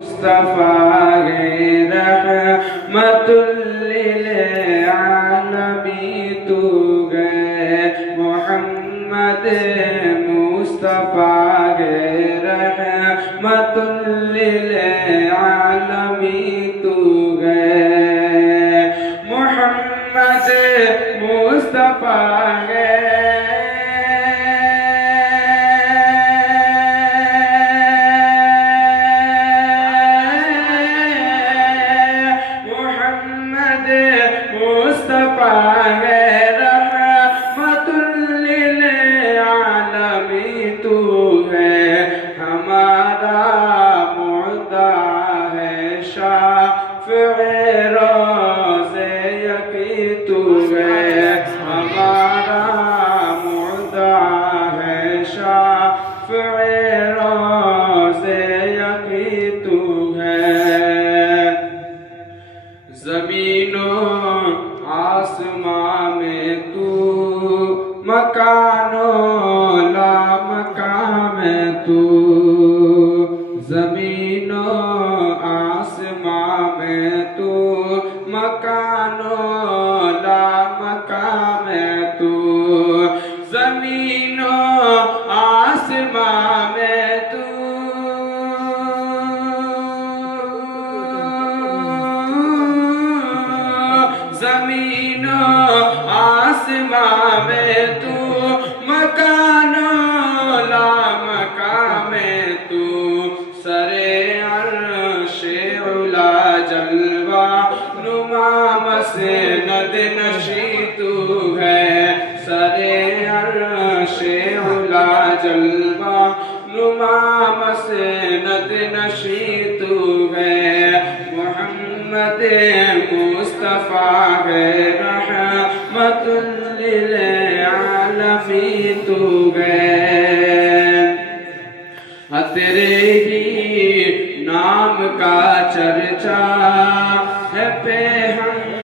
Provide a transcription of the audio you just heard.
मुस्तफा रहमतुल लिल आलमीन तू गए मोहम्मद मुस्तफा रहमतुल लिल आलमीन तू गए मोहम्मद मुस्तफा मकानो ला मकाम तू ज़मीनो आसमां में तू मकानो ला मकाम तू ज़मीनो आसमां में तू ज़मीनो आसमां में तू मकानो ला मकाम तू सरे अर्शे उला जलवा नुमा मसनद नशी तू है सरे अर्शे उला जलवा नुमा मसनद नशी तू है मोहम्मद मुस्तफा है रहमतुल लिल आलमीन तू गए तेरे ही नाम का चर्चा है पे हम